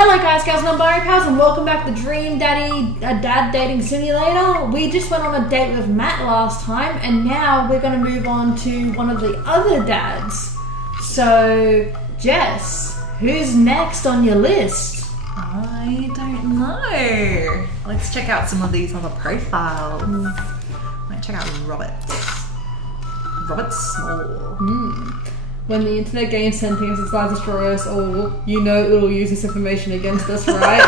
Hello guys, gals, non-binary pals, and welcome back to Dream Daddy, a dad dating simulator. We just went on a date with Matt last time, and now we're going to move on to one of the other dads. So, Jess, who's next on your list? I don't know. Let's check out some of these other profiles. Might check out Robert. Robert Small. When the internet gains sentience and starts to destroy us all, you know it'll use this information against us, right?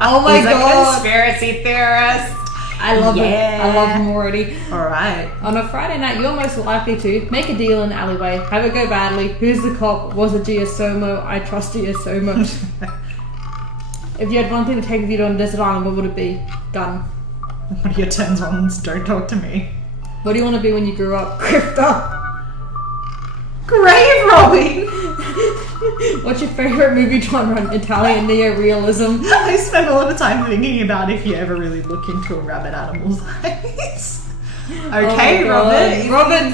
Oh my god! Conspiracy theorist. I love it. I love him already. Alright. On a Friday night, you're most likely to make a deal in the alleyway, have it go badly, who's the cop, was it Giacomo, I trust Giacomo. If you had one thing to take with you to on a desert island, what would it be? Done. What are your turns ons? Don't talk to me. What do you want to be when you grew up? Grifter. Grave robbing! What's your favourite movie genre? Italian neo-realism. I spend a lot of time thinking about if you ever really look into a rabbit animal's eyes. Okay, oh Robert,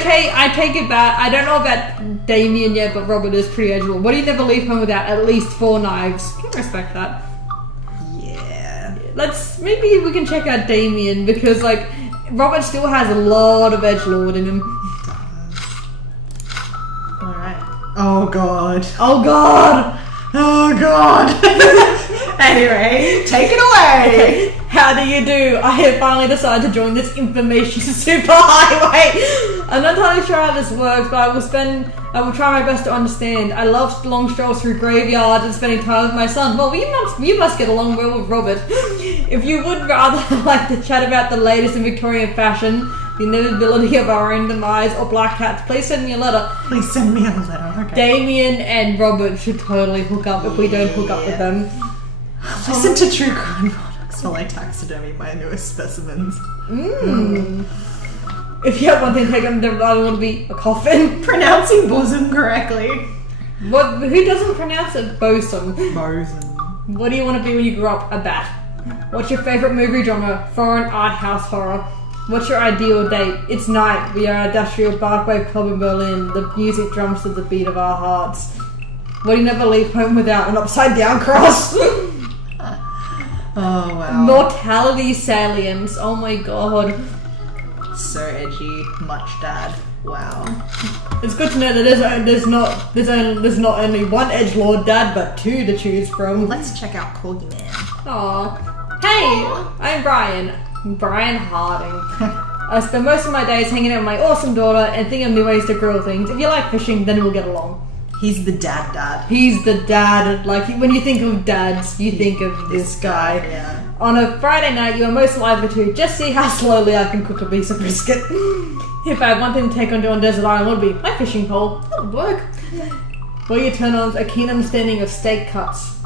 okay, I take it back. I don't know about Damien yet, but Robert is pretty edgeable. What do you never leave home without at least 4 knives? Can respect that. Yeah. Maybe we can check out Damien, because like Robert still has a lot of edgelord in him. Oh god. Oh god! Oh god! Anyway, take it away! How do you do? I have finally decided to join this information superhighway. I'm not entirely sure how this works, but I will try my best to understand. I love long strolls through graveyards and spending time with my son. Well, you must get along well with Robert. If you would rather like to chat about the latest in Victorian fashion, the inevitability of our own demise, or black cats, please send me a letter. Please send me a letter, okay. Damien and Robert should totally hook up if we don't hook up with them. Listen to True Crime Products while I taxidermy my newest specimens. If you have one thing to take on the island, would be a coffin. Pronouncing bosom correctly. What? Who doesn't pronounce it bosom? Bosom. What do you want to be when you grow up? A bat. What's your favourite movie genre? Foreign art house horror. What's your ideal date? It's night. We are at Industrial Barkway Club in Berlin. The music drums to the beat of our hearts. What do you never leave home without? An upside down cross. Oh wow. Mortality salience. Oh my god. So edgy. Much dad. Wow. It's good to know that there's not only one edgelord dad, but 2 to choose from. Let's check out Corgi Man. Aw. Hey, I'm Brian Harding. I spend most of my days hanging out with my awesome daughter and thinking of new ways to grill things. If you like fishing, then we'll get along. He's the dad. He's the dad. Like, when you think of dads, you think of this guy. Yeah. On a Friday night, you are most likely to just see how slowly I can cook a piece of brisket. If I had one thing to take on desert island, what would be my fishing pole. That would work. What are your turn-ons? A keen understanding of steak cuts.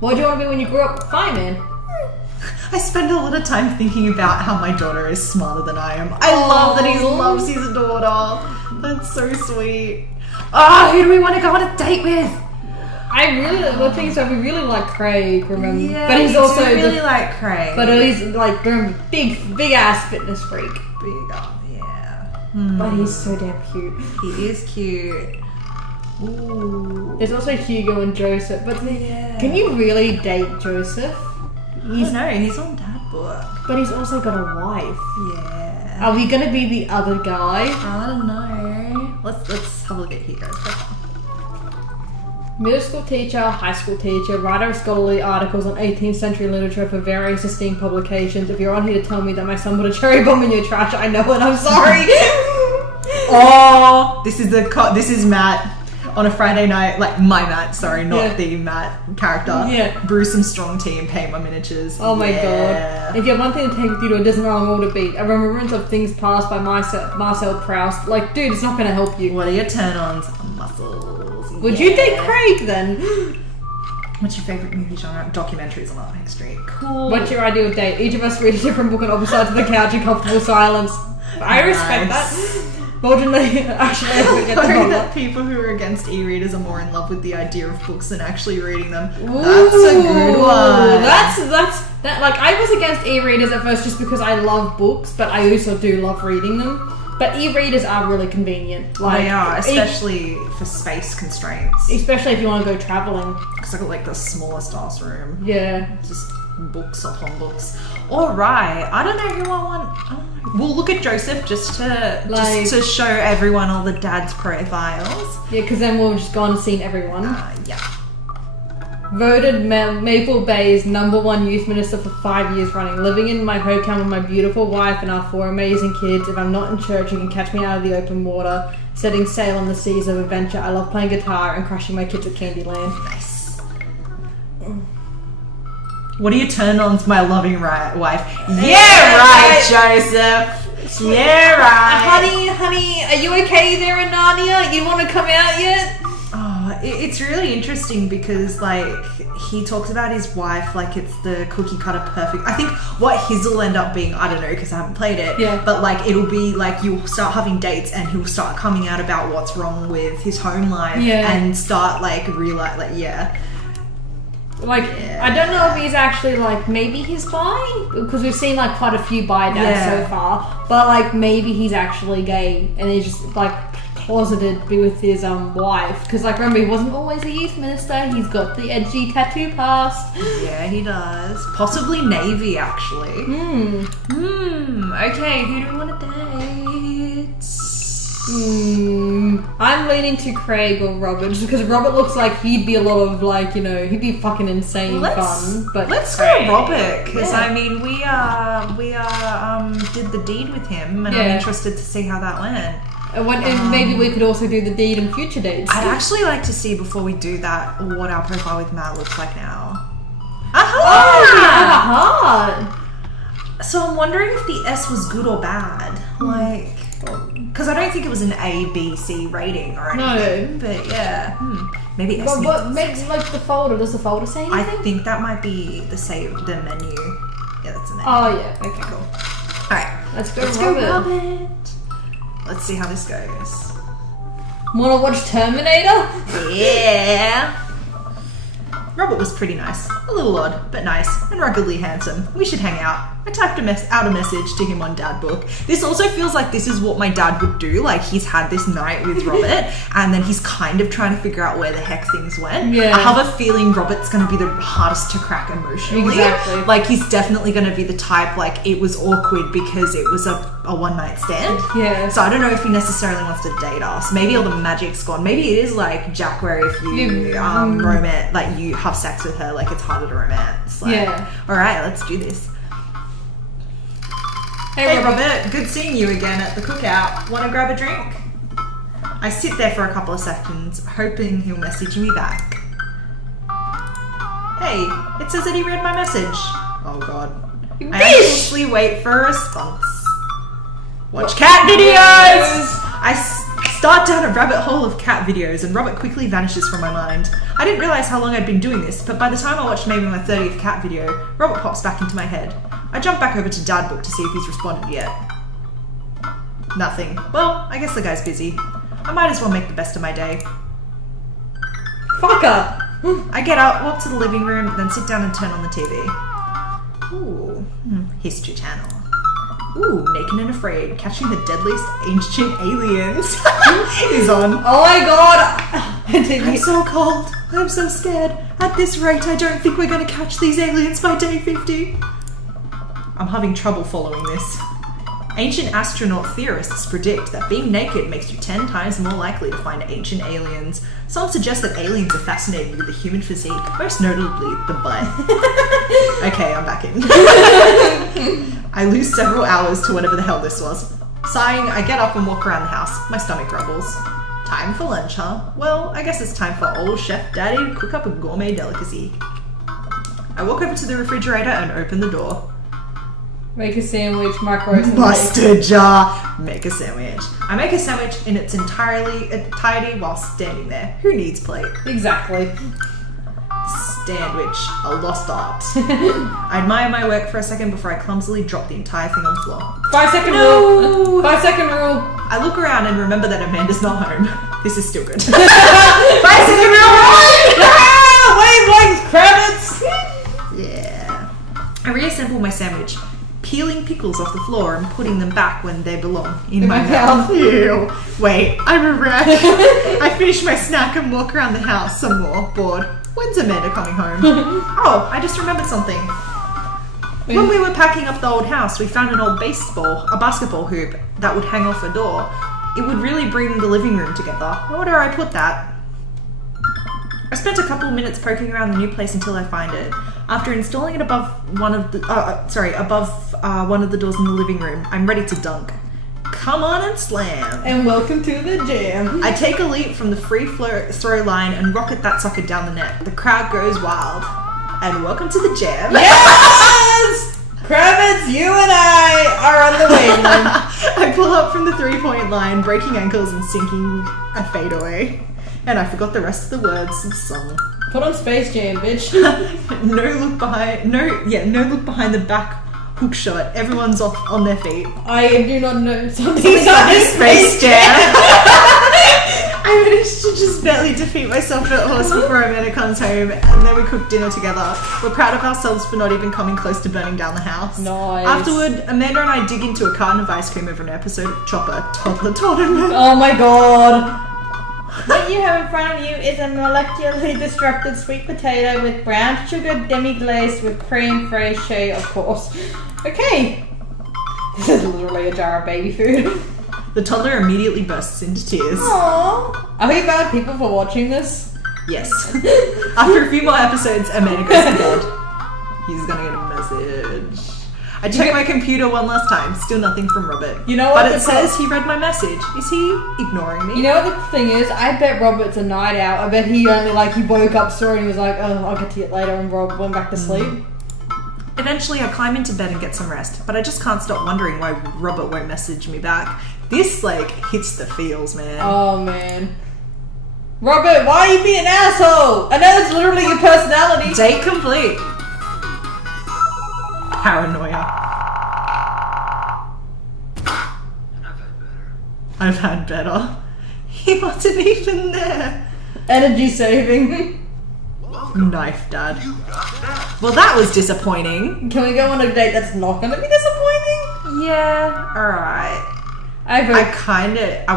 What do you want to be when you grow up? Fireman. I spend a lot of time thinking about how my daughter is smarter than I am. I love that he loves his daughter. That's so sweet. Who do we want to go on a date with? The thing is that we really like Craig, remember? Yeah, but he's also really like Craig. But he's like big ass fitness freak. Yeah. But he's so damn cute. He is cute. Ooh. There's also Hugo and Joseph. But can you really date Joseph? I don't know, he's on dad book. But he's also got a wife. Yeah. Are we gonna be the other guy? I don't know. Let's have a look at Hugo's profile. Middle school teacher, high school teacher, writer of scholarly articles on 18th century literature for various esteemed publications. If you're on here to tell me that my son put a cherry bomb in your trash, I know it, I'm sorry. This is Matt. On a Friday night, like my Matt, sorry, not the Matt character. Yeah. Brew some strong tea and paint my miniatures. Oh my god. If you have one thing to take with you to a Disney Island, what would it be? A remembrance of things passed by Marcel Proust. Like, dude, it's not going to help you. What are your turn-ons? Muscles. Would you date Craig then? What's your favourite movie genre? Documentaries on art history. Cool. What's your ideal date? Each of us read a different book on opposite sides of the couch in comfortable silence. I respect that. Actually, I forget that people who are against e-readers are more in love with the idea of books than actually reading them. Ooh, that's a good one. Like, I was against e-readers at first just because I love books, but I also do love reading them. But e-readers are really convenient. Like, they are, especially for space constraints. Especially if you want to go traveling. Because I got like the smallest ass room. Yeah. Just books upon books. Alright, I don't know who I want. We'll look at Joseph just to show everyone all the dad's profiles. Yeah, because then we'll just go on and see everyone. Yeah. Voted Maple Bay's #1 youth minister for 5 years running. Living in my hometown with my beautiful wife and our 4 amazing kids. If I'm not in church, you can catch me out of the open water, setting sail on the seas of adventure. I love playing guitar and crushing my kids at Candyland. Nice. What are your turn-ons, my loving wife? Yeah, right, Joseph. Yeah, right. Honey, are you okay there in Narnia? You want to come out yet? It's really interesting because, like, he talks about his wife like it's the cookie cutter perfect. I think what his will end up being, I don't know because I haven't played it. Yeah. But like, it'll be like you'll start having dates and he'll start coming out about what's wrong with his home life and start like realize like I don't know if he's actually like maybe he's bi because we've seen like quite a few bi dads so far, but like maybe he's actually gay and he's just like closeted with his wife because like remember he wasn't always a youth minister. He's got the edgy tattoo past. Yeah, he does. Possibly Navy actually. Okay, who do we want to date? I'm leaning to Craig or Robert just because Robert looks like he'd be a lot of like, you know, he'd be fucking insane fun. But let's go Robert because I mean we did the deed with him and I'm interested to see how that went. And maybe we could also do the deed in future dates. I'd actually like to see before we do that what our profile with Matt looks like now. Oh, you have a heart. So I'm wondering if the S was good or bad. Like, because I don't think it was an A, B, C rating or anything. No. But yeah, maybe S. But what makes like the folder? Does the folder say anything? I think that might be the menu. Yeah, that's the menu. Oh yeah. Okay, cool. All right, let's go, Robert. Let's see how this goes. Wanna watch Terminator? Yeah. Robert was pretty nice. A little odd, but nice and ruggedly handsome. We should hang out. I typed out a message to him on Dad Book. This also feels like this is what my dad would do. Like he's had this night with Robert and then he's kind of trying to figure out where the heck things went. Yeah. I have a feeling Robert's going to be the hardest to crack emotionally. Exactly. Like he's definitely going to be the type like it was awkward because it was a one night stand. Yeah. So I don't know if he necessarily wants to date us. Maybe all the magic's gone. Maybe it is like Jack where if you romance, like you have sex with her, like it's harder to romance. Like, all right, let's do this. Hey Robert, good seeing you again at the cookout. Want to grab a drink? I sit there for a couple of seconds, hoping he'll message me back. Hey, it says that he read my message. Oh god. I anxiously wait for a response. Watch cat videos! I start down a rabbit hole of cat videos and Robert quickly vanishes from my mind. I didn't realise how long I'd been doing this, but by the time I watched maybe my 30th cat video, Robert pops back into my head. I jump back over to Dad Book to see if he's responded yet. Nothing. Well, I guess the guy's busy. I might as well make the best of my day. Fucker! I get up, walk to the living room, then sit down and turn on the TV. Ooh, History Channel. Ooh, Naked and Afraid, Catching the Deadliest Ancient Aliens is on. Oh my god! I'm so cold. I'm so scared. At this rate, I don't think we're going to catch these aliens by day 50. I'm having trouble following this. Ancient astronaut theorists predict that being naked makes you 10 times more likely to find ancient aliens. Some suggest that aliens are fascinated with the human physique, most notably the butt. Okay, I'm back in. I lose several hours to whatever the hell this was. Sighing, I get up and walk around the house. My stomach grumbles. Time for lunch, huh? Well, I guess it's time for old Chef Daddy to cook up a gourmet delicacy. I walk over to the refrigerator and open the door. Make a sandwich, microwave sandwich. Mustard jar. Make a sandwich. I make a sandwich in its entirety while standing there. Who needs plate? Exactly. Sandwich, a lost art. I admire my work for a second before I clumsily drop the entire thing on the floor. 5 second rule. 5 second rule. I look around and remember that Amanda's not home. This is still good. 5 second rule. Wait, credits. Yeah. I reassemble my sandwich. Peeling pickle pickles off the floor and putting them back when they belong in my mouth. Ew. Wait, I'm a wreck. I finish my snack and walk around the house some more, bored. When's Amanda coming home? Oh, I just remembered something. When we were packing up the old house, we found an old a basketball hoop that would hang off a door. It would really bring the living room together. Where would I put that? I spent a couple minutes poking around the new place until I find it. After installing it above one of the doors in the living room, I'm ready to dunk. Come on and slam. And welcome to the jam. I take a leap from the free throw line and rocket that sucker down the net. The crowd goes wild. And welcome to the jam. Yes! Kravitz, you and I are on the wavelength. I pull up from the 3-point line, breaking ankles and sinking a fadeaway. And I forgot the rest of the words of the song. Put on Space Jam, bitch. No look behind the back hook shot. Everyone's off on their feet. I do not know something like Space Jam. I managed to just barely defeat myself at horse before Amanda comes home, and then we cook dinner together. We're proud of ourselves for not even coming close to burning down the house. Nice. Afterward, Amanda and I dig into a carton of ice cream over an episode of Chopper Toddler Tournament. Oh my god. What you have in front of you is a molecularly destructed sweet potato with brown sugar demi-glazed with cream fraiche, of course. Okay. This is literally a jar of baby food. The toddler immediately bursts into tears. Aww. Are we bad people for watching this? Yes. After a few more episodes, Amanda goes to bed. He's gonna get a message. I check my computer one last time. Still nothing from Robert. You know what? But it says he read my message. Is he ignoring me? You know what the thing is? I bet Robert's a night owl. I bet he only he woke up, saw it, and he was like, oh, I'll get to it later, and Rob went back to sleep. Eventually, I climb into bed and get some rest, but I just can't stop wondering why Robert won't message me back. This, hits the feels, man. Oh, man. Robert, why are you being an asshole? I know that's literally your personality. Date complete. Paranoia. I've had better. He wasn't even there. Energy saving. Knife, Dad. Well, that was disappointing. Can we go on a date that's not going to be disappointing? Yeah, alright. I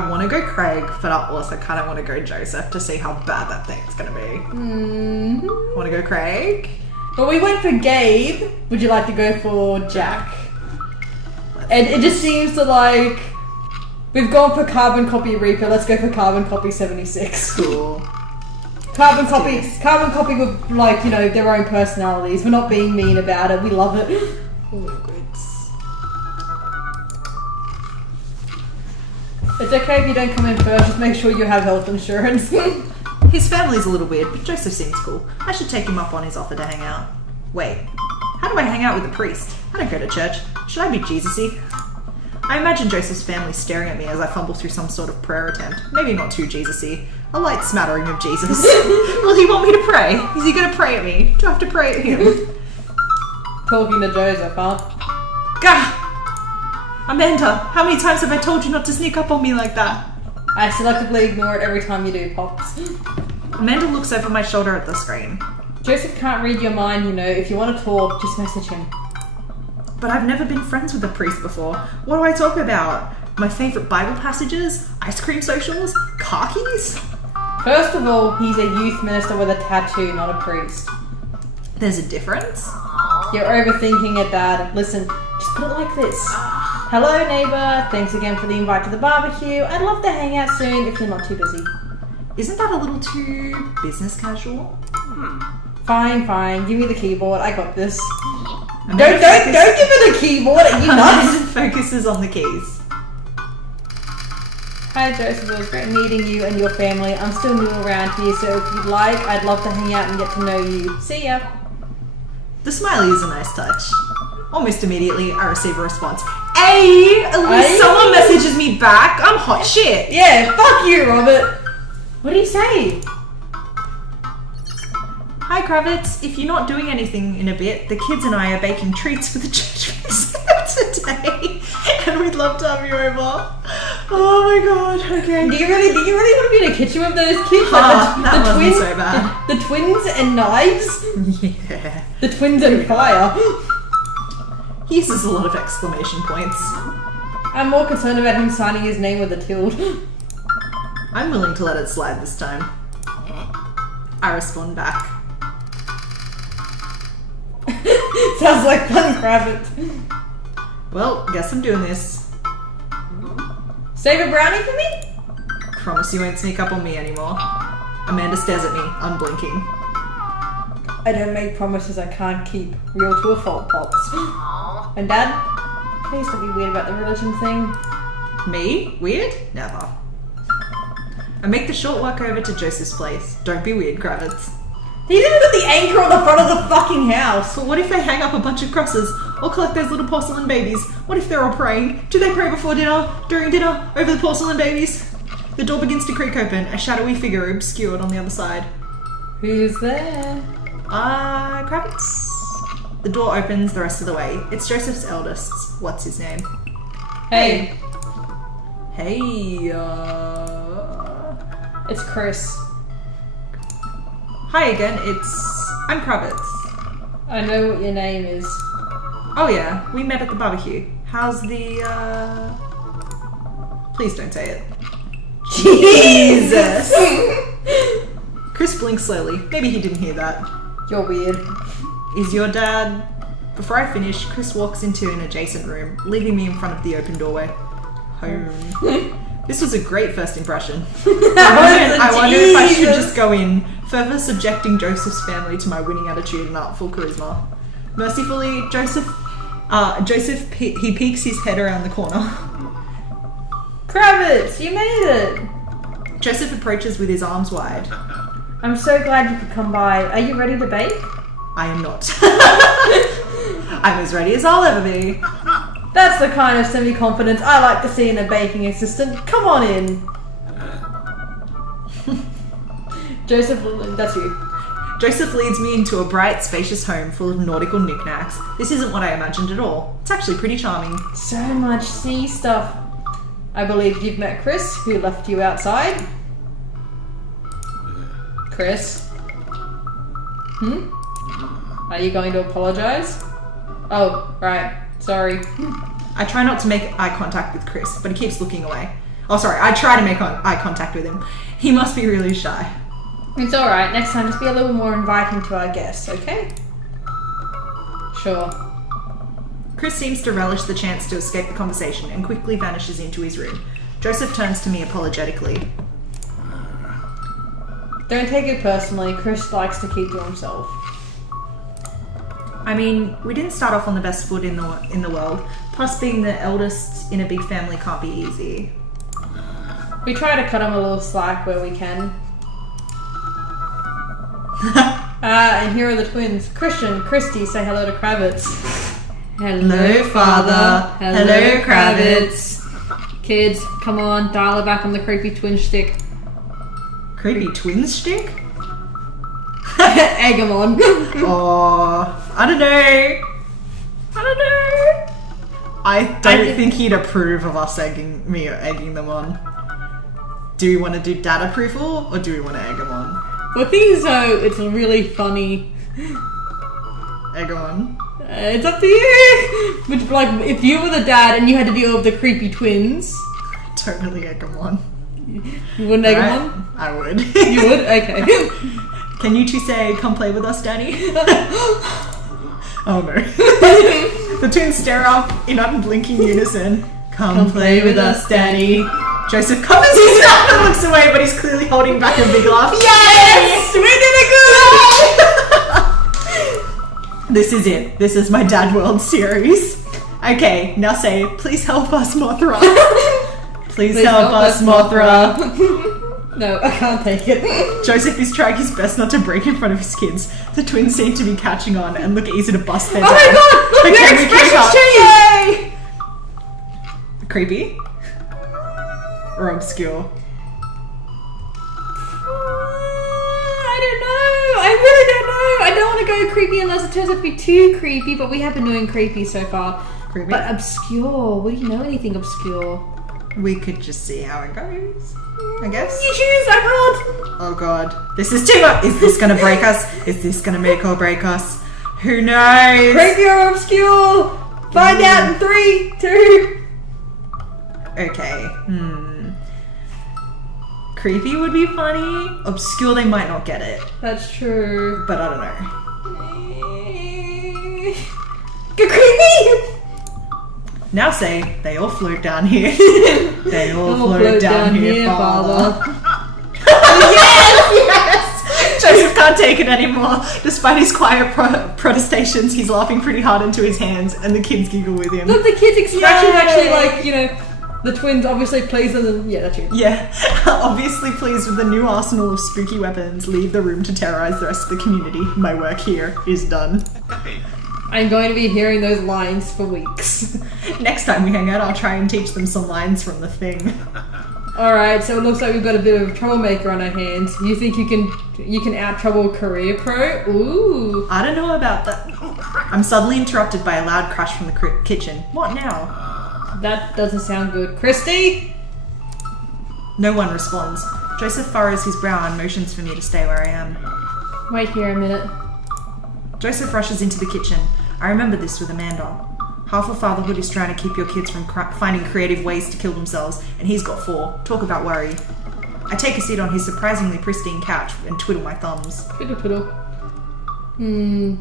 want to go Craig, but I also kind of want to go Joseph to see how bad that thing's going to be. Mm-hmm. Want to go Craig? Well, we went for Gabe. Would you like to go for Jack? And it just seems to we've gone for Carbon Copy Reaper. Let's go for Carbon Copy 76. Cool. Carbon Copy with their own personalities. We're not being mean about it. We love it. Oh, good. It's okay if you don't come in first. Just make sure you have health insurance. His family's a little weird, but Joseph seems cool. I should take him up on his offer to hang out. Wait, how do I hang out with a priest? I don't go to church. Should I be Jesus-y? I imagine Joseph's family staring at me as I fumble through some sort of prayer attempt. Maybe not too Jesus-y. A light smattering of Jesus. Will he want me to pray? Is he going to pray at me? Do I have to pray at him? Talking to Joseph, huh? Gah! Amanda, how many times have I told you not to sneak up on me like that? I selectively ignore it every time you do, Pops. Amanda looks over my shoulder at the screen. Joseph can't read your mind, If you want to talk, just message him. But I've never been friends with a priest before. What do I talk about? My favourite Bible passages? Ice cream socials? Car keys? First of all, he's a youth minister with a tattoo, not a priest. There's a difference? You're overthinking it, Dad. Listen, just put it like this. Hello, neighbour. Thanks again for the invite to the barbecue. I'd love to hang out soon if you're not too busy. Isn't that a little too business casual? Fine. Give me the keyboard. I got this. Don't give her the keyboard. Are you nuts? Focuses on the keys. Hi, Joseph. It was great meeting you and your family. I'm still new around here, so if you'd like, I'd love to hang out and get to know you. See ya. The smiley is a nice touch. Almost immediately, I receive a response. Hey, at least someone messages me back. I'm hot shit. Yeah, fuck you, Robert. What do you say? Hi, Kravitz. If you're not doing anything in a bit, the kids and I are baking treats for the church today, and we'd love to have you over. Oh my god. Okay. Do you really want to be in a kitchen with those kids? That wasn't so bad. The twins and knives. Yeah. The twins and fire. He uses a lot of exclamation points. I'm more concerned about him signing his name with a tilde. I'm willing to let it slide this time. I respond back. Sounds like fun, Kravitz. Well, guess I'm doing this. Save a brownie for me? Promise you won't sneak up on me anymore. Amanda stares at me, unblinking. I don't make promises I can't keep. Real to a fault, Pops. And Dad, please don't be weird about the religion thing. Me? Weird? Never. I make the short walk over to Joseph's place. Don't be weird, Kravitz. He's even got the anchor on the front of the fucking house. But what if they hang up a bunch of crosses? Or collect those little porcelain babies? What if they're all praying? Do they pray before dinner? During dinner? Over the porcelain babies? The door begins to creak open, a shadowy figure obscured on the other side. Who's there? Kravitz. The door opens the rest of the way. It's Joseph's eldest. What's his name? Hey. Hey, It's Chris. Hi again, I'm Kravitz. I know what your name is. Oh yeah, we met at the barbecue. How's the, Please don't say it. Jesus! Chris blinks slowly. Maybe he didn't hear that. You're weird. Is your dad... Before I finish, Chris walks into an adjacent room, leaving me in front of the open doorway. Home. This was a great first impression. I wonder if I should just go in, further subjecting Joseph's family to my winning attitude and artful charisma. Mercifully, Joseph, he peeks his head around the corner. Kravitz, you made it! Joseph approaches with his arms wide. I'm so glad you could come by. Are you ready to bake? I am not. I'm as ready as I'll ever be. That's the kind of semi-confidence I like to see in a baking assistant. Come on in. Joseph, that's you. Joseph leads me into a bright, spacious home full of nautical knickknacks. This isn't what I imagined at all. It's actually pretty charming. So much sea stuff. I believe you've met Chris, who left you outside. Chris? Are you going to apologize? Oh, right. Sorry. I try not to make eye contact with Chris, but he keeps looking away. Oh, sorry. I try to make eye contact with him. He must be really shy. It's alright. Next time, just be a little more inviting to our guests, okay? Sure. Chris seems to relish the chance to escape the conversation and quickly vanishes into his room. Joseph turns to me apologetically. Don't take it personally. Chris likes to keep to himself. I mean, we didn't start off on the best foot in the world. Plus, being the eldest in a big family can't be easy. We try to cut him a little slack where we can. And here are the twins. Christian, Christy, say hello to Kravitz. Hello, Father. Hello, Kravitz. Kids, come on, dial it back on the creepy twin shtick. Creepy twin stick? Egg him on. Oh, I don't know. I don't think he'd approve of us egging them on. Do we want to do dad approval or do we want to egg him on? The thing is though, it's really funny. Egg him on. It's up to you. Which, like, if you were the dad and you had to deal with the creepy twins, Don't really egg them on. you wouldn't egg them on? I would. You would? Okay. Can you two say, come play with us, Daddy? Oh no. The twins stare up in unblinking unison. Come play with us, Daddy. Joseph covers his mouth and looks away, but he's clearly holding back a big laugh. Yes! We did it good! This is it. This is my Dad World series. Okay, now say, please help us, Mothra. Please help us, Mothra. No, I can't take it. Joseph is trying his best not to break in front of his kids. The twins seem to be catching on and look easy to bust their Oh my god! Look, Okay, their we expressions change! Yay! Creepy? Or obscure? I don't know. I really don't know. I don't want to go creepy unless it turns out to be too creepy, but we have been doing creepy so far. Creepy? But obscure. What do you know anything obscure? We could just see how it goes, I guess. You choose, I can't. Oh god. This is too much. Is this gonna break us? Is this gonna make or break us? Who knows? Creepy or obscure? Find out in 3, 2. Okay. Creepy would be funny. Obscure, they might not get it. That's true. But I don't know. Get creepy! Now say, they all float down here. They all float down here, Father. Yes! Joseph can't take it anymore. Despite his quiet protestations, he's laughing pretty hard into his hands, and the kids giggle with him. Look, the kids' expression actually, like, you know, the twins obviously pleased with them. Yeah, that's true. Yeah, obviously pleased with the new arsenal of spooky weapons, leave the room to terrorize the rest of the community. My work here is done. I'm going to be hearing those lines for weeks. Next time we hang out, I'll try and teach them some lines from the thing. Alright, so it looks like we've got a bit of a troublemaker on our hands. You think you can out-trouble a career pro? Ooh. I don't know about that. I'm suddenly interrupted by a loud crash from the kitchen. What now? That doesn't sound good. Christy? No one responds. Joseph furrows his brow and motions for me to stay where I am. Wait here a minute. Joseph rushes into the kitchen. I remember this with Amanda. Half of fatherhood is trying to keep your kids from finding creative ways to kill themselves, and he's got 4. Talk about worry. I take a seat on his surprisingly pristine couch and twiddle my thumbs. Twiddle twiddle.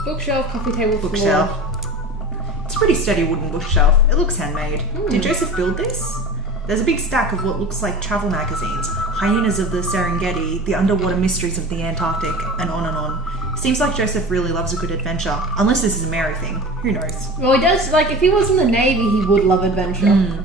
Bookshelf, coffee table, Bookshelf. floor. It's a pretty sturdy wooden bookshelf. It looks handmade. Did Joseph build this? There's a big stack of what looks like travel magazines. Hyenas of the Serengeti, the underwater mysteries of the Antarctic, and on and on. Seems like Joseph really loves a good adventure. Unless this is a Mary thing. Who knows? Well, he does, like, if he was in the Navy, he would love adventure.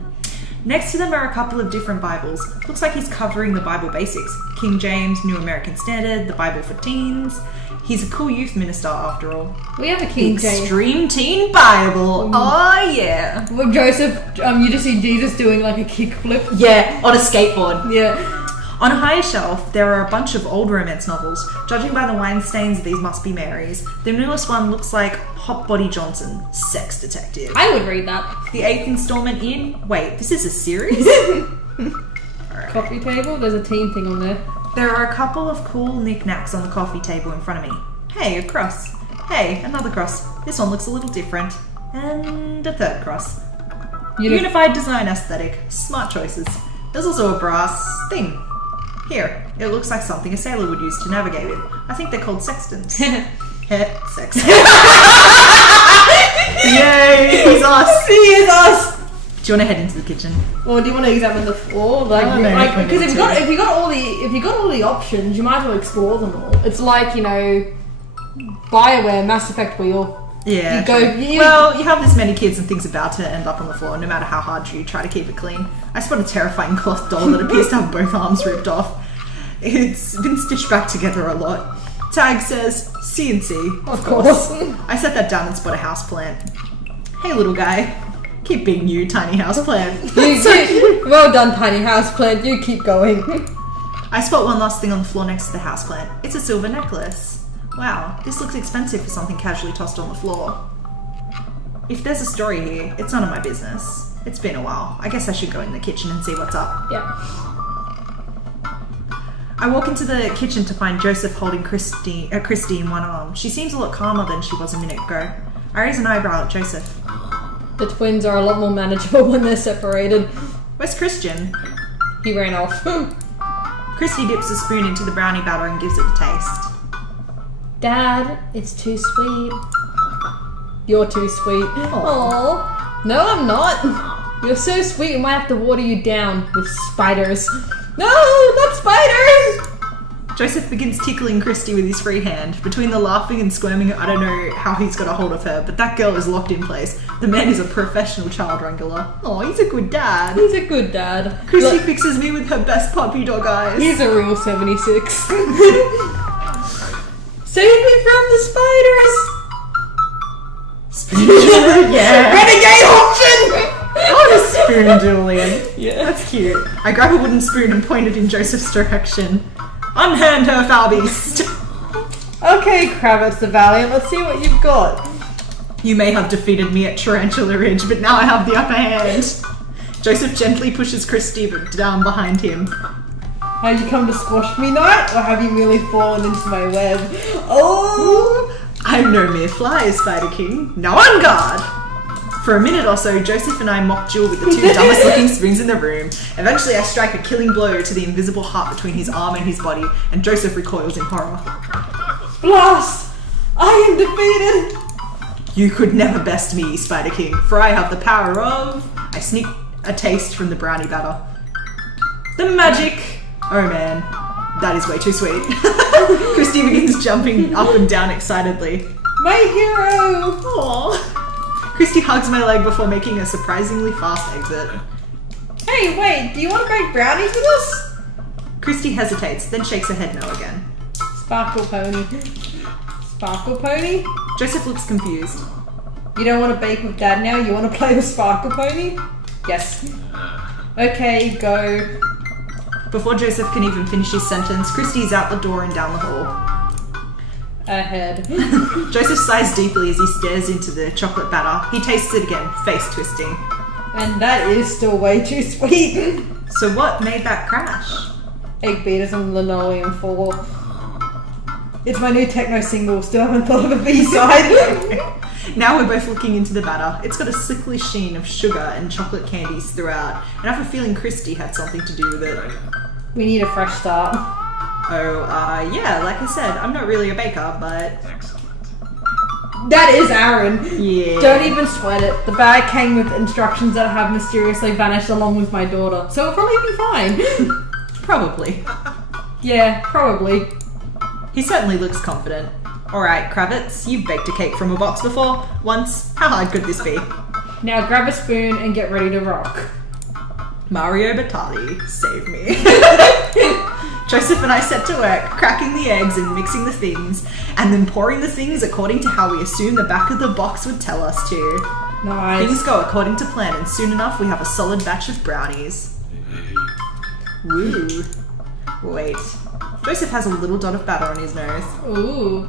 Next to them are a couple of different Bibles. Looks like he's covering the Bible basics. King James, New American Standard, the Bible for teens. He's a cool youth minister after all. We have a King James. Extreme Teen Bible. Oh yeah. Well, Joseph, you just see Jesus doing like a kickflip. Yeah, on a skateboard. Yeah. On a higher shelf, there are a bunch of old romance novels. Judging by the wine stains, these must be Mary's. The newest one looks like Hot Body Johnson, Sex Detective. I would read that. The 8th installment in... Wait, this is a series? Right. Coffee table, there's a team thing on there. There are a couple of cool knickknacks on the coffee table in front of me. Hey, a cross. Hey, another cross. This one looks a little different. And a third cross. Unified design aesthetic. Smart choices. There's also a brass thing. Here, it looks like something a sailor would use to navigate with. I think they're called sextants. Sex. Yay, he's us. He is us. Do you want to head into the kitchen? Or do you want to examine the floor? Because if you got all the options, you might as well explore them all. It's like, you know, BioWare Mass Effect wheel. Yeah. You have this many kids and things about to end up on the floor, no matter how hard you try to keep it clean. I spot a terrifying cloth doll that appears to have both arms ripped off. It's been stitched back together a lot. Tag says CNC. Of course. I set that down and spot a houseplant. Hey, little guy. Keep being you, tiny houseplant. Well done, tiny houseplant. You keep going. I spot one last thing on the floor next to the houseplant. It's a silver necklace. Wow, this looks expensive for something casually tossed on the floor. If there's a story here, it's none of my business. It's been a while. I guess I should go in the kitchen and see what's up. Yeah. I walk into the kitchen to find Joseph holding Christy in one arm. She seems a lot calmer than she was a minute ago. I raise an eyebrow at Joseph. The twins are a lot more manageable when they're separated. Where's Christian? He ran off. Christy dips a spoon into the brownie batter and gives it a taste. Dad, it's too sweet. You're too sweet. Aww. No, I'm not. You're so sweet, we might have to water you down with spiders. No, not spiders! Joseph begins tickling Christy with his free hand. Between the laughing and squirming, I don't know how he's got a hold of her, but that girl is locked in place. The man is a professional child wrangler. Oh, he's a good dad. He's a good dad. Christy fixes me with her best puppy dog eyes. He's a real 76. Save me from the spiders! Spoon. Yeah. Renegade option! Oh, a spoon, Julian. Yeah. That's cute. I grab a wooden spoon and point it in Joseph's direction. Unhand her, foul beast! Okay, Kravitz the Valiant, let's see what you've got. You may have defeated me at Tarantula Ridge, but now I have the upper hand. Joseph gently pushes Christy down behind him. Have you come to squash me, knight, or have you merely fallen into my web? Oh! I'm no mere fly, Spider King. Now on guard! For a minute or so, Joseph and I mock duel with the two dumbest looking spoons in the room. Eventually, I strike a killing blow to the invisible heart between his arm and his body, and Joseph recoils in horror. Blast! I am defeated! You could never best me, Spider King, for I have the power of... I sneak a taste from the brownie batter. The magic! Oh man, that is way too sweet. Christy begins jumping up and down excitedly. My hero! Aww. Christy hugs my leg before making a surprisingly fast exit. Hey, wait, do you want to make brownies with us? Christy hesitates, then shakes her head no again. Sparkle pony. Sparkle pony? Joseph looks confused. You don't want to bake with Dad now? You want to play with Sparkle pony? Yes. Okay, go. Before Joseph can even finish his sentence, Christy's out the door and down the hall. Ahead. Joseph sighs deeply as he stares into the chocolate batter. He tastes it again, face twisting. And that is still way too sweet. So what made that crash? Egg beaters on linoleum floor. It's my new techno single, still haven't thought of a B-side. Now we're both looking into the batter. It's got a sickly sheen of sugar and chocolate candies throughout, and I have a feeling Christy had something to do with it. We need a fresh start. Oh, yeah, like I said, I'm not really a baker, but... That is Aaron. Yeah. Don't even sweat it. The bag came with instructions that have mysteriously vanished along with my daughter, so it'll probably be fine. Probably. Yeah, probably. He certainly looks confident. Alright, Kravitz, you've baked a cake from a box before. Once. How hard could this be? Now grab a spoon and get ready to rock. Mario Batali, save me. Joseph and I set to work, cracking the eggs and mixing the things, and then pouring the things according to how we assumed the back of the box would tell us to. Nice. Things go according to plan, and soon enough we have a solid batch of brownies. Woo. Wait. Joseph has a little dot of batter on his nose. Ooh.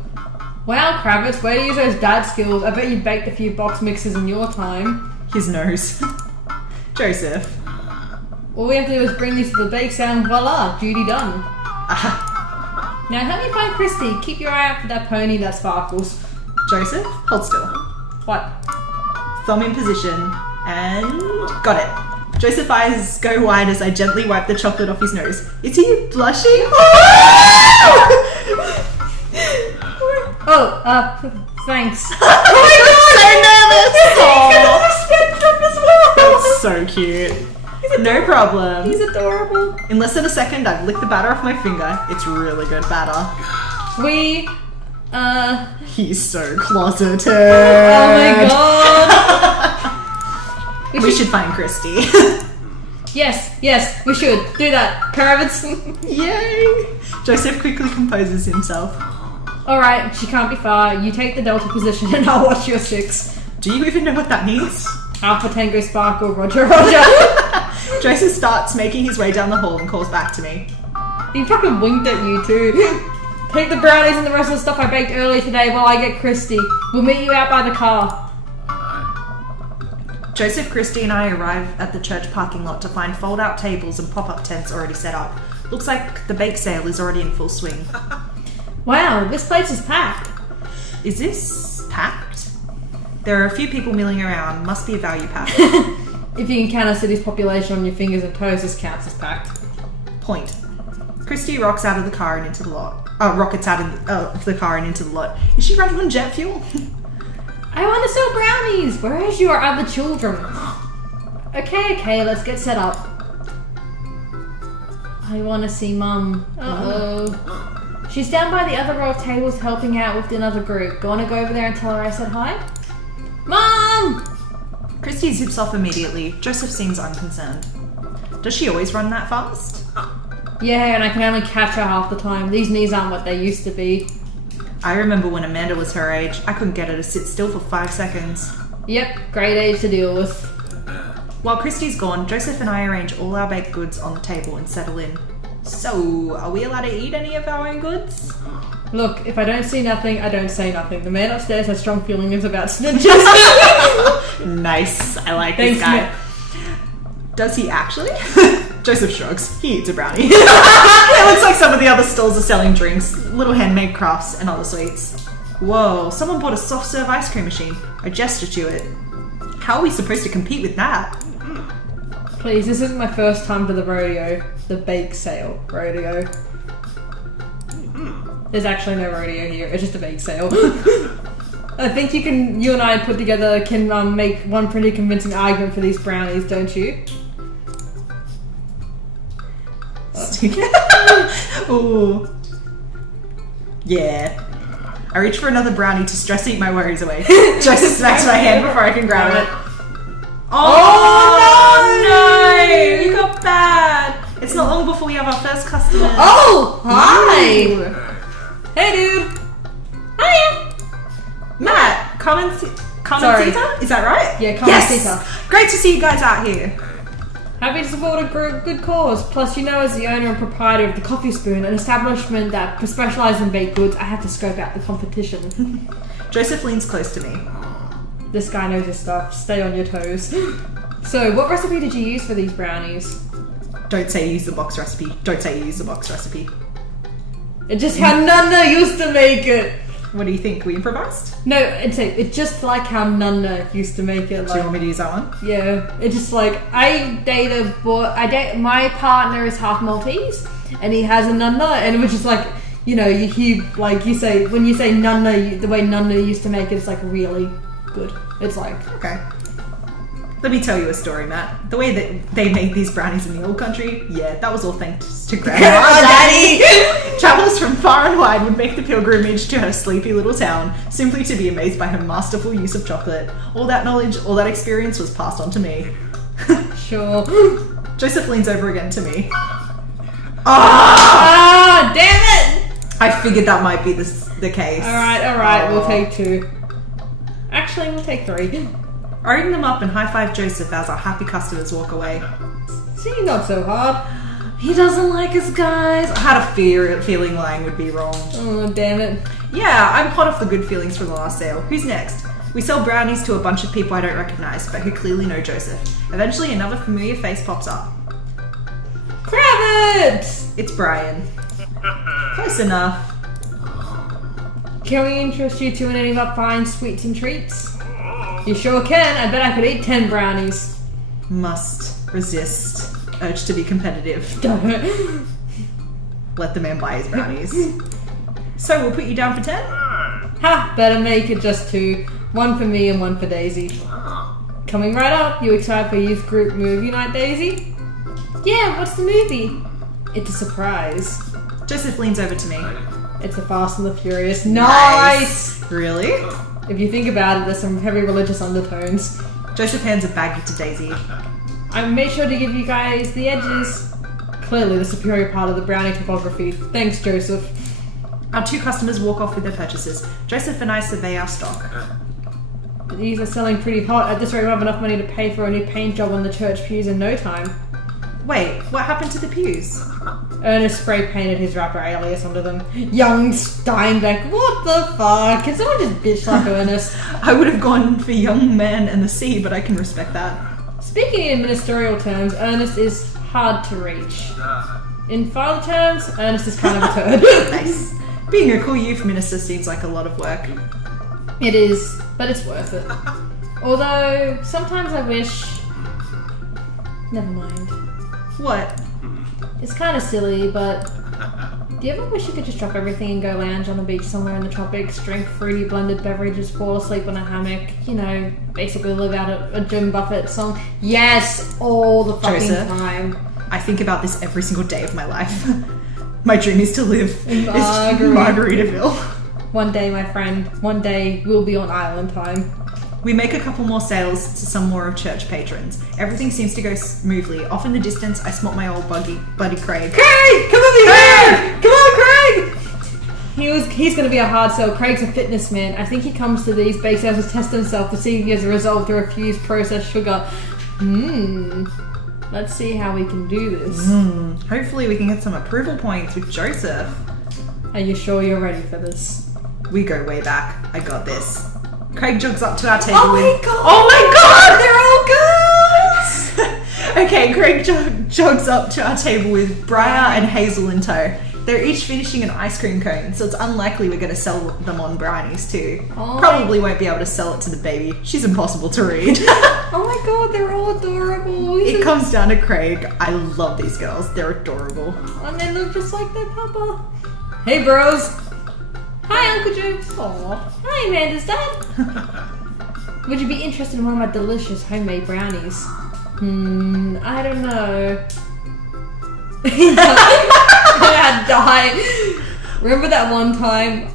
Wow, Kravitz, way to use those dad skills. I bet you baked a few box mixes in your time. His nose. Joseph. All we have to do is bring these to the bake sale and voila, duty done. Now help me find Christy. Keep your eye out for that pony that sparkles. Joseph, hold still. What? Thumb in position, and got it. Joseph's eyes go wide as I gently wipe the chocolate off his nose. Is he blushing? Thanks. That's so cute. No problem. He's adorable. In less than a second, I've licked the batter off my finger. It's really good batter. He's so closeted. Oh my god. We should find Christy. Yes, we should. Do that. Kravitz. Yay! Joseph quickly composes himself. Alright, she can't be far. You take the delta position and I'll watch your 6. Do you even know what that means? Alpha Tango Sparkle, Roger. Joseph starts making his way down the hall and calls back to me. He fucking winked at you too. Take the brownies and the rest of the stuff I baked earlier today while I get Christy. We'll meet you out by the car. Joseph, Christy and I arrive at the church parking lot to find fold-out tables and pop-up tents already set up. Looks like the bake sale is already in full swing. Wow, this place is packed. Is this packed? There are a few people milling around. Must be a value pack. If you can count a city's population on your fingers and toes, this counts as packed. Point. Christy rocks out of the car and into the lot. Rockets out of the car and into the lot. Is she running on jet fuel? I want to sell brownies. Where is your other children? Okay, let's get set up. I want to see Mum. Uh-oh. She's down by the other row of tables helping out with another group. Gonna go over there and tell her I said hi? Mom! Christy zips off immediately. Joseph seems unconcerned. Does she always run that fast? Yeah, and I can only catch her half the time. These knees aren't what they used to be. I remember when Amanda was her age, I couldn't get her to sit still for 5 seconds. Yep, great age to deal with. While Christy's gone, Joseph and I arrange all our baked goods on the table and settle in. So, are we allowed to eat any of our own goods? Look, if I don't see nothing, I don't say nothing. The man upstairs has strong feelings about snitches. Nice. I like Thanks, this guy. Nick. Does he actually? Joseph shrugs. He eats a brownie. It looks like some of the other stalls are selling drinks, little handmade crafts, and other sweets. Whoa, someone bought a soft serve ice cream machine. I gesture to it. How are we supposed to compete with that? Please, this isn't my first time to the rodeo. The bake sale rodeo. There's actually no rodeo here, it's just a bake sale. I think you and I put together can make one pretty convincing argument for these brownies, don't you? Ooh. Yeah. I reach for another brownie to stress eat my worries away. Joseph smacks my hand before I can grab it. Oh no! You got bad! It's not long before we have our first customer. Oh! Hi! Ooh. Hey dude! Hiya! Matt, commentator? Is that right? Yeah, commentator. Yes! Great to see you guys out here. Happy to support a good cause. Plus, as the owner and proprietor of the Coffee Spoon, an establishment that specialises in baked goods, I have to scope out the competition. Joseph leans close to me. This guy knows his stuff. Stay on your toes. So, what recipe did you use for these brownies? Don't say you use the box recipe. Don't say you use the box recipe. It's just how Nana used to make it. What do you think? We improvised? No, it's just like how Nana used to make it. Do you want me to use that one? Yeah, it's just like I date my partner is half Maltese, and he has a Nana, and it was just like when you say Nana, the way Nana used to make it, it's like really good. It's like okay. Let me tell you a story, Matt. The way that they made these brownies in the old country, yeah, that was all thanks to Grandma and Daddy. Travellers from far and wide would make the pilgrimage to her sleepy little town, simply to be amazed by her masterful use of chocolate. All that knowledge, all that experience was passed on to me. Sure. Joseph leans over again to me. Ah, damn it! I figured that might be the case. Alright, we'll take 2. Actually, we'll take 3. I ring them up and high-five Joseph as our happy customers walk away. See, not so hard. He doesn't like us, guys. I had a feeling lying would be wrong. Oh, damn it. Yeah, I'm hot off the good feelings from the last sale. Who's next? We sell brownies to a bunch of people I don't recognise, but who clearly know Joseph. Eventually, another familiar face pops up. Kravitz! It's Brian. Close enough. Can we interest you to in any of our fine sweets and treats? You sure can. I bet I could eat 10 brownies. Must resist urge to be competitive. Let the man buy his brownies. So we'll put you down for 10? Ha! Better make it just 2. 1 for me and 1 for Daisy. Coming right up. You excited for youth group movie night, Daisy? Yeah, what's the movie? It's a surprise. Joseph leans over to me. It's the Fast and the Furious. Nice! Really? If you think about it, there's some heavy religious undertones. Joseph hands a baggie to Daisy. I made sure to give you guys the edges. Clearly the superior part of the brownie topography. Thanks, Joseph. Our 2 customers walk off with their purchases. Joseph and I survey our stock. These are selling pretty hot. At this rate, we'll have enough money to pay for a new paint job on the church pews in no time. Wait, what happened to the pews? Ernest spray painted his rapper alias onto them. Young Steinbeck, what the fuck? Can someone just bitch like Ernest? I would have gone for Young Man and the Sea, but I can respect that. Speaking in ministerial terms, Ernest is hard to reach. In father terms, Ernest is kind of a turd. Nice. Being a cool youth minister seems like a lot of work. It is, but it's worth it. Although, sometimes I wish... Never mind. What? It's kind of silly, but do you ever wish you could just drop everything and go lounge on the beach somewhere in the tropics, drink fruity blended beverages, fall asleep on a hammock, basically live out a Jim Buffett song? Yes, all the fucking time. I think about this every single day of my life. My dream is to live in Margaritaville. One day, my friend, one day we'll be on island time. We make a couple more sales to some more of church patrons. Everything seems to go smoothly. Off in the distance, I spot my old buddy Craig. Craig! Come over here! Come on, Craig! He's going to be a hard sell. Craig's a fitness man. I think he comes to these bake sales to test himself to see if he has resolved to refuse processed sugar. Let's see how we can do this. Hopefully we can get some approval points with Joseph. Are you sure you're ready for this? We go way back. I got this. Craig jogs up to our table Oh my god! They're all good! Okay, Craig jogs up to our table with Briar and Hazel in tow. They're each finishing an ice cream cone, so it's unlikely we're going to sell them on brownies too. Oh Probably won't be able to sell it to the baby. She's impossible to read. Oh my god, they're all adorable. It comes down to Craig. I love these girls. They're adorable. And they look just like their papa. Hey, bros. Hi, Uncle Juice. Aw. Hi, Amanda's dad. Would you be interested in one of my delicious homemade brownies? I don't know. I die. Remember that one time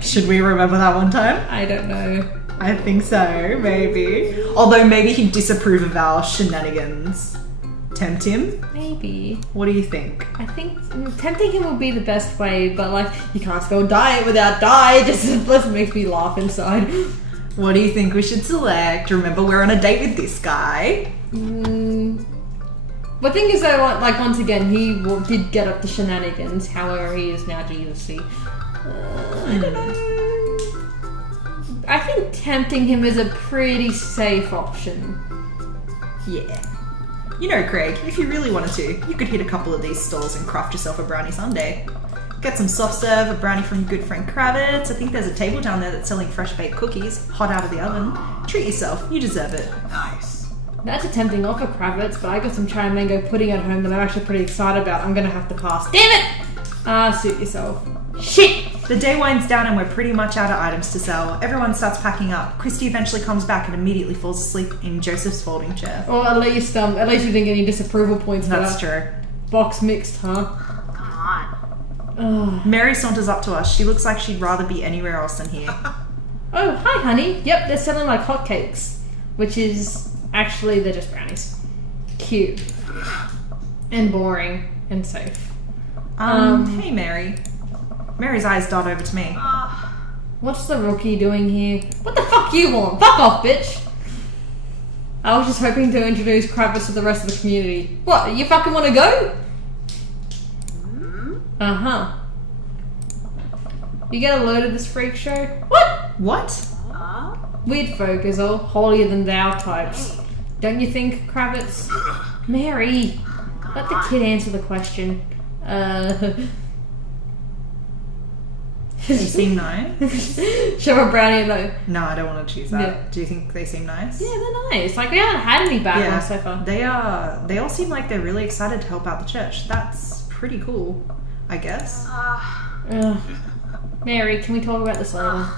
Should we remember that one time? I don't know. I think so, maybe. Although maybe he'd disapprove of our shenanigans. Tempt him? Maybe. What do you think? I think tempting him would be the best way, but like, you can't spell diet without die. It just makes me laugh inside. What do you think we should select? Remember, we're on a date with this guy. The thing is though, like once again, he did get up the shenanigans, however he is now Jesus-y. I don't know. I think tempting him is a pretty safe option. Yeah. You know, Craig, if you really wanted to, you could hit a couple of these stalls and craft yourself a brownie sundae. Get some soft serve, a brownie from your good friend Kravitz. I think there's a table down there that's selling fresh baked cookies, hot out of the oven. Treat yourself, you deserve it. Nice. That's a tempting offer, Kravitz, but I got some chai mango pudding at home that I'm actually pretty excited about. I'm gonna have to pass. Damn it! Suit yourself. Shit! The day winds down and we're pretty much out of items to sell. Everyone starts packing up. Christy eventually comes back and immediately falls asleep in Joseph's folding chair. Or at least we didn't get any disapproval points for That's that. true. Box mixed, huh? Come on. Mary saunters up to us. She looks like she'd rather be anywhere else than here. Oh, hi, honey. Yep, they're selling like hotcakes, which is actually they're just brownies. Cute and boring and safe. Hey, Mary. Mary's eyes dart over to me. What's the rookie doing here? What the fuck you want? Fuck off, bitch! I was just hoping to introduce Kravitz to the rest of the community. What, you fucking wanna go? Uh-huh. You get a load of this freak show? What? What? Weird folk is all holier than thou types. Don't you think, Kravitz? Mary! Let the kid answer the question. They seem nice. Shove a brownie in though. No, I don't want to choose that. Yeah. Do you think they seem nice? Yeah, they're nice. Like, we haven't had any bad ones so far. They all seem like they're really excited to help out the church. That's pretty cool, I guess. Ugh. Mary, can we talk about this later?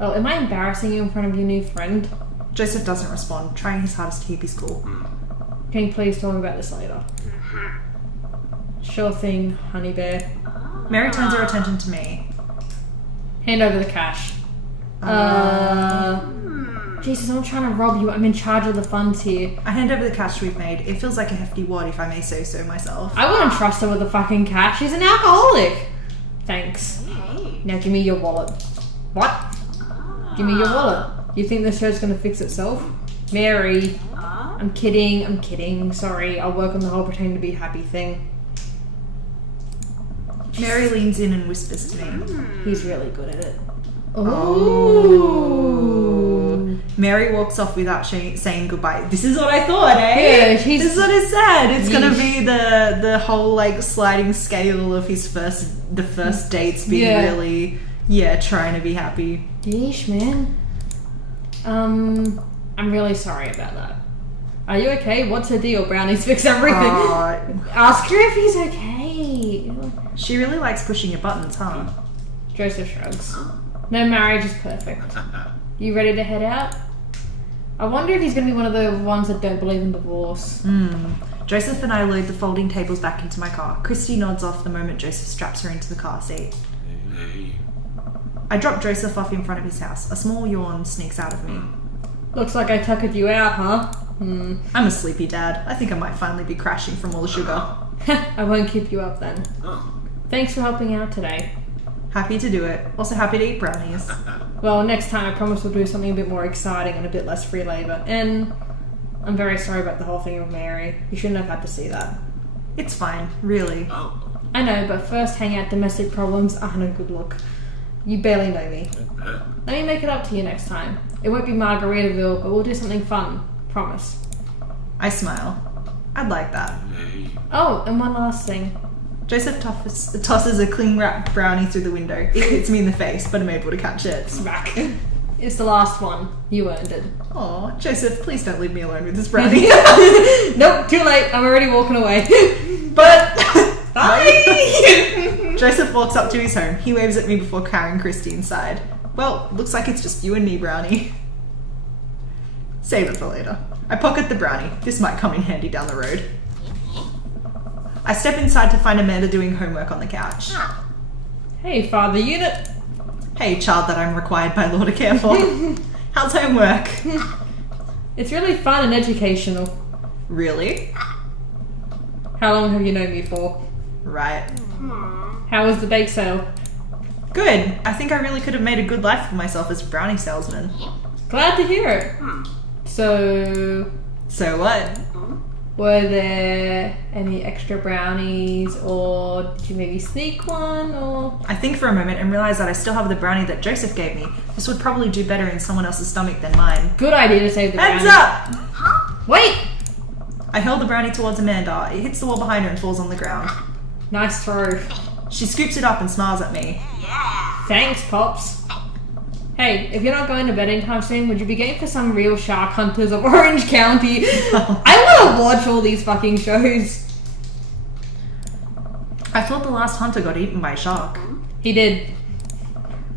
Oh, am I embarrassing you in front of your new friend? Joseph doesn't respond, trying his hardest to keep his cool. Can you please talk about this later? Sure thing, honey bear. Mary turns her attention to me. Hand over the cash. Jesus, I'm not trying to rob you. I'm in charge of the funds here. I hand over the cash we've made. It feels like a hefty wad, if I may say so myself. I wouldn't trust her with the fucking cash. She's an alcoholic. Thanks. Hey. Now give me your wallet. What? Give me your wallet. You think this show's gonna fix itself? Mary. I'm kidding. Sorry, I'll work on the whole pretending to be happy thing. Mary leans in and whispers to me. He's really good at it. Oh. Mary walks off without saying goodbye. This is what I thought, eh? Yeah, this is what it said. It's gonna Yeesh. be the whole like sliding scale of his the first dates being really trying to be happy. Yeesh, man. I'm really sorry about that. Are you okay? What's her deal? Brownies fix everything. Ask her if he's okay. She really likes pushing your buttons, huh? Joseph shrugs. No marriage is perfect. You ready to head out? I wonder if he's going to be one of the ones that don't believe in divorce. Joseph and I load the folding tables back into my car. Christy nods off the moment Joseph straps her into the car seat. Hey. I drop Joseph off in front of his house. A small yawn sneaks out of me. Looks like I tuckered you out, huh? I'm a sleepy dad. I think I might finally be crashing from all the sugar. I won't keep you up then. Thanks for helping out today. Happy to do it. Also happy to eat brownies. Well, next time I promise we'll do something a bit more exciting and a bit less free labour. And I'm very sorry about the whole thing with Mary. You shouldn't have had to see that. It's fine, really. I know, but first hang out domestic problems aren't a good look. You barely know me. Let me make it up to you next time. It won't be Margaritaville, but we'll do something fun. Promise. I smile. I'd like that. Hey. Oh, and one last thing. Joseph tosses a cling wrapped brownie through the window. It hits me in the face, but I'm able to catch it. Smack. It's the last one. You earned it. Aw, Joseph, please don't leave me alone with this brownie. Nope, too late. I'm already walking away. But Bye! Joseph walks up to his home. He waves at me before carrying Christy inside. Well, looks like it's just you and me, Brownie. Save it for later. I pocket the brownie. This might come in handy down the road. I step inside to find Amanda doing homework on the couch. Hey, Father Unit. Hey, child that I'm required by law to care for. How's homework? It's really fun and educational. Really? How long have you known me for? Right. How was the bake sale? Good. I think I really could have made a good life for myself as a brownie salesman. Glad to hear it. So, what? were there any extra brownies, or did you maybe sneak one, or... I think for a moment and realised that I still have the brownie that Joseph gave me. This would probably do better in someone else's stomach than mine. Good idea to save the brownie. Heads up! Wait! I hurl the brownie towards Amanda. It hits the wall behind her and falls on the ground. Nice throw. She scoops it up and smiles at me. Thanks, Pops. Hey, if you're not going to bed anytime soon, would you be game for some real shark hunters of Orange County? I want to watch all these fucking shows. I thought the last hunter got eaten by a shark. He did.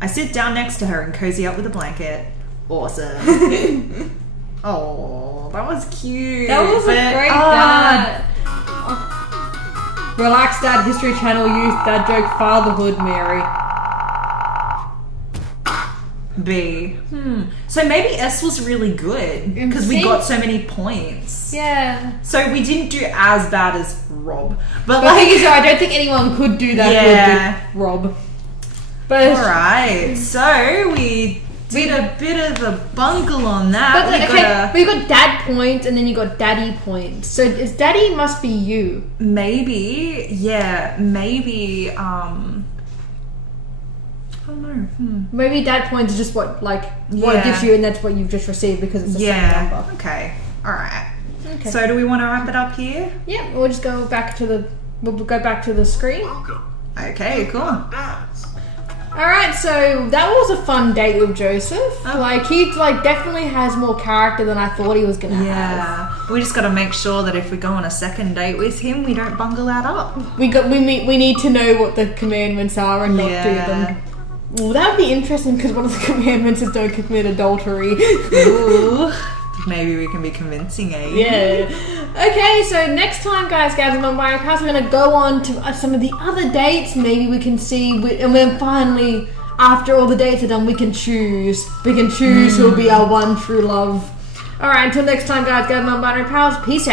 I sit down next to her and cozy up with a blanket. Awesome. Oh, that was cute. That was a great dad. Relax, Dad. History Channel youth dad joke fatherhood, Mary. B. So maybe S was really good because we got so many points. Yeah. So we didn't do as bad as Rob, but The thing is, I don't think anyone could do that good with Rob. But all right. So we did a bit of a bungle on that. But you got dad points and then you got daddy points. So it's daddy must be you. Maybe, yeah, maybe. I don't know. Maybe dad points is just what it gives you, and that's what you've just received because it's the same number. Okay. All right. Okay. So do we want to wrap it up here? Yeah, we'll just go back to the screen. Okay, cool. Alright, so that was a fun date with Joseph. He definitely has more character than I thought he was gonna have. Yeah. We just gotta make sure that if we go on a second date with him, we don't bungle that up. We need to know what the commandments are and not do them. Well, that would be interesting because one of the commandments is don't commit adultery. Ooh. Maybe we can be convincing, eh? Yeah. Okay, so next time, guys, on Non-Binary Pals, we're going to go on to some of the other dates. Maybe we can see, and then finally, after all the dates are done, we can choose. We can choose who will be our one true love. Alright, until next time, guys, on Non-Binary Pals, peace out.